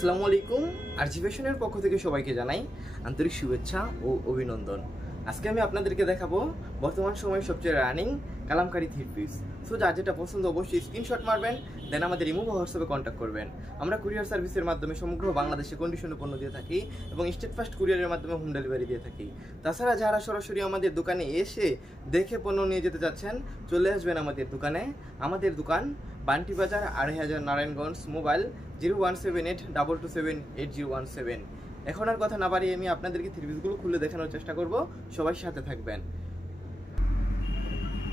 আসসালামু আলাইকুম। আরজি ফ্যাশনের পক্ষ থেকে সবাইকে জানাই আন্তরিক শুভেচ্ছা ও অভিনন্দন। আজকে আমি আপনাদেরকে দেখাবো বর্তমান সময়ে সবচেয়ে running Kalamkari three piece. So যার যেটা পছন্দ অবশ্যই স্ক্রিনশট মারবেন, দেন আমাদের ইমো বা হোয়াটসঅ্যাপে কন্ট্যাক্ট করবেন। আমরা কুরিয়ার সার্ভিসের মাধ্যমে সমগ্র বাংলাদেশে কন্ডিশনে পণ্য দিয়ে থাকি এবং স্টেট ফাস্ট কুরিয়ারের মাধ্যমে হোম ডেলিভারি দিয়ে থাকি। তাছাড়া যারা সরাসরি আমাদের দোকানে এসে দেখে পণ্য নিয়ে যেতে চাচ্ছেন, চলে আসবেন আমাদের দোকানে। আমাদের দোকান বান্টি বাজার ২৫০০ নারায়ণগঞ্জ। মোবাইল 01782278017। এখন আর কথা না বাড়িয়ে আমি আপনাদেরকে থ্রি পিসগুলো খুলে দেখানোর চেষ্টা করব, সবাই সাথে থাকবেন।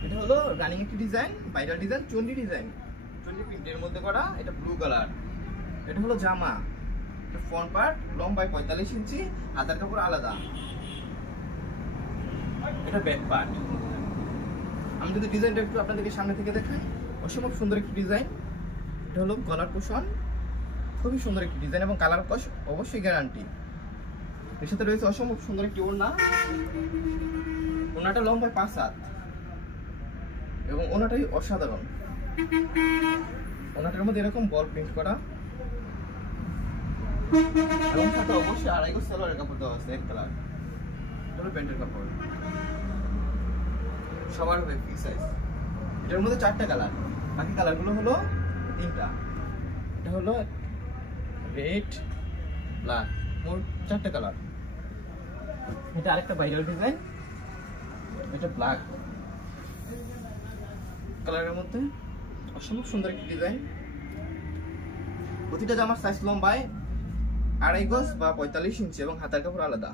এটা হলো রানিং একটি ডিজাইন, ভাইরাল ডিজাইন, চন্ডি ডিজাইন, চন্ডি প্রিন্টের মধ্যে করা। এটা ব্লু কালার। এটা হলো জামা, এটা ফ্রন্ট পার্ট, লম্বায় ৪৫ ইঞ্চি, হাতার কাপড় আলাদা। এটা ব্যাক পার্ট। আমি যদি ডিজাইনটা একটু আপনাদেরকে সামনে থেকে দেখাই, অসম্ভব সুন্দর একটি ডিজাইন। এটা হলো গলার পোষণ, খুবই সুন্দর একটি ডিজাইন এবং কালার কস অবশ্যই গ্যারান্টি। এর সাথে রয়েছে অসম্ভব সুন্দর একটি ওড়না। ওড়নাটা লম্বায় ৫ হাত এবং ওড়নাটাই অসাধারণ। ওড়নাটার মধ্যে এরকম বল প্রিন্ট করা এবং সাথে অবশ্যই ২.৫ গজ সালোয়ারের কাপড় দেওয়া আছে, এক কালার। এটা হলো প্যান্টের কাপড়, সবার হবে ফ্রি সাইজ। এটার মধ্যে ৪টা কালার, বাকি কালারগুলো হলো ৩টা। এটা হলো রেড, ব্ল্যাক, মোট ৪টা কালার। এটা আরেকটা ভাইরাল ডিজাইন, এটা ব্ল্যাক কালারের মধ্যে অসম্ভব সুন্দর একটি ডিজাইন। প্রতিটা জামার সাইজ লম্বায় ২.৫ গজ বা ৪৫ ইঞ্চি এবং হাতার কাপড় আলাদা।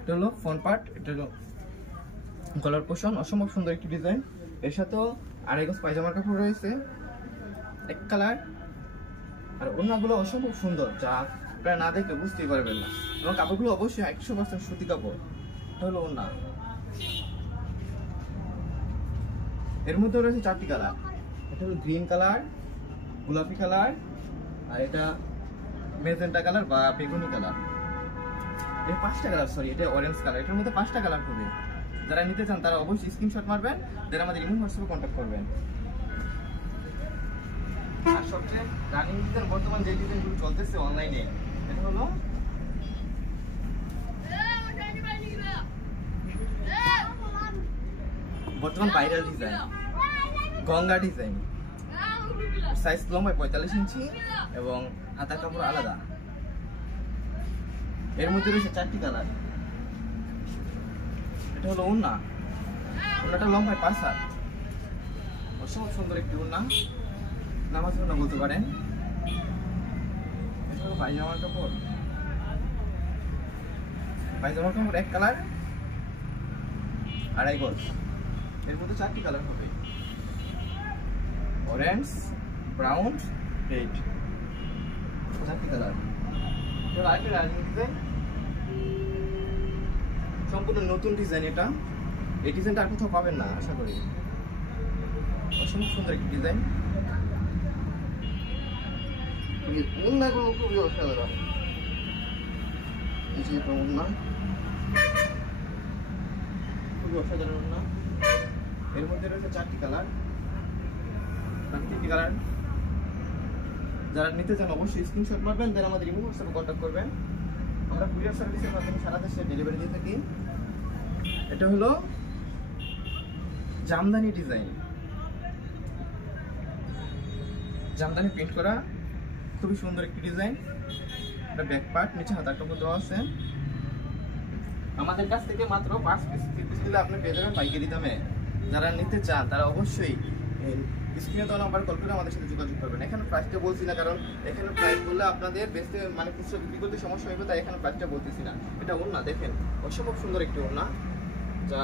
এটা হলো ফ্রন্ট পার্ট, এটা হলো গলার পোষণ, অসম্ভব সুন্দর একটি ডিজাইন। এর সাথেও ২.৫ গজ পায়জামার কাপড় রয়েছে, এক কালার। আর ওড়নাগুলো অসম্ভব সুন্দর, যা আপনারা না দেখলে বুঝতেই পারবেন না। এবং কাপড়গুলো অবশ্যই ১০০% সুতি কাপড়। এটা হলো ওড়না। এর মধ্যে রয়েছে ৪টি কালার। এটা হলো গ্রিন কালার, গোলাপি কালার, আর এটা মেজেন্টা কালার বা বেগুনি কালার। এর ৫টা কালার, সরি এটা অরেঞ্জ কালার। এটার মধ্যে ৫টা কালার হবে। যারা নিতে চান তারা অবশ্যই স্ক্রিনশট মারবেন, দেন আমাদের ইমো হোয়াটসঅ্যাপে কন্ট্যাক্ট করবেন। আর সবচেয়ে রানিং ডিজাইন, বর্তমান যে ডিজাইনগুলো চলতেছে অনলাইনে, এটা হলো বর্তমান viral design, Ganga design. Size লম্বায় ৪৫ ইঞ্চি এবং হাতার কাপড় আলাদা। এর মধ্যে রয়েছে ৪টি কালার। এটা হলো ওড়না, ওড়নাটা লম্বায় ৫ হাত, অসম্ভব সুন্দর একটি ওড়না, নামাজ ওড়না বলতে পারেন। এটা হলো পায়জামার কাপড়, পায়জামার কাপড় এক কালার, ২.৫ গজ। এর মধ্যে ৪টি কালার হবে, অরেঞ্জ, ব্রাউন, রেড, ৪টি কালার। আরেকটা রানিং ডিজাইন, সম্পূর্ণ নতুন ডিজাইন। এটা এই ডিজাইনটা আর কোথাও পাবেন না আশা করি। অসম্ভব সুন্দর একটি ডিজাইন, ওড়নাগুলো খুবই অসাধারণ। এই যে ওড়না, খুবই অসাধারণ ওড়না। এর মধ্যে রয়েছে ৪টি কালার, বাকি ৩টি কালার। যারা নিতে চান অবশ্যই স্ক্রিনশট মারবেন, দেন আমাদের ইমো হোয়াটসঅ্যাপে কন্ট্যাক্ট করবেন। আমরা কুরিয়ার সার্ভিসের মাধ্যমে সারা দেশে ডেলিভারি দিয়ে থাকি। এটা হলো জামদানি ডিজাইন, জামদানি প্রিন্ট করা, খুবই সুন্দর একটি ডিজাইন। এটা ব্যাক পার্ট, নিচে হাতার কাপড় দেওয়া আছে। আমাদের কাছ থেকে মাত্র ৫ পিস দিলে আপনি পেয়ে যাবেন পাইকারি দামে। যারা নিতে চান তারা অবশ্যই স্ক্রিনে দেওয়া নাম্বার কল করে আমাদের সাথে যোগাযোগ করবেন। এখানে প্রাইসটা বলছি না, কারণ এখানে প্রাইস বললে আপনাদের বেচতে মানে কিছু বিক্রি করতে সমস্যা হবে, তাই এখানে প্রাইসটা বলতেছি না। এটা ওড়না দেখেন, অসম্ভব সুন্দর একটি ওড়না, যা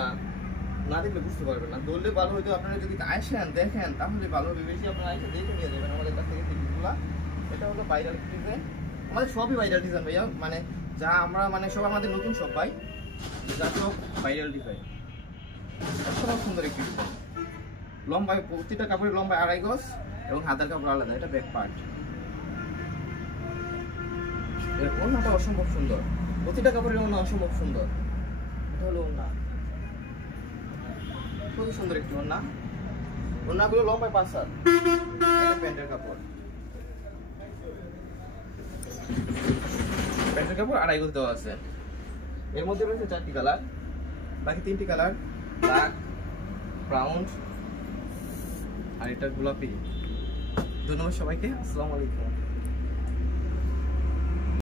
না দেখলে বুঝতে পারবেন না। ধরলে ভালো হয়তো, আপনারা যদি আসেন দেখেন তাহলে ভালো হবে। বেশি আপনারা এসে দেখে নিয়ে যাবেন আমাদের কাছ থেকে থ্রিপিসগুলো। এটা হলো ভাইরাল ডিজাইন, আমাদের সবই ভাইরাল ডিজাইন ভাইয়া, মানে যা আমরা মানে সব আমাদের নতুন সব পাই, যা সব ভাইরাল ডিজাইন। অসম্ভব সুন্দর একটি ডিজাইন, লম্বায় প্রতিটা কাপড়ের লম্বায় ২.৫ গজ এবং হাতার কাপড় আলাদা। এটা ব্যাক পার্ট। এর ওড়নাটা অসম্ভব সুন্দর, প্রতিটা কাপড়ের ওড়না অসম্ভব সুন্দর। এটা হলো ওড়না, খুবই সুন্দর একটি ওড়না। ওনাগুলো লম্বায় 5 হাত। এটা প্যান্টের কাপড়। প্যান্টের কাপড় আড়াই গজ দেওয়া আছে। এর মধ্যে রয়েছে 4টি কালার, বাকি 3টি কালার ব্ল্যাক, ব্রাউন আর এটা গোলাপি। ধন্যবাদ সবাইকে। আসসালামু আলাইকুম।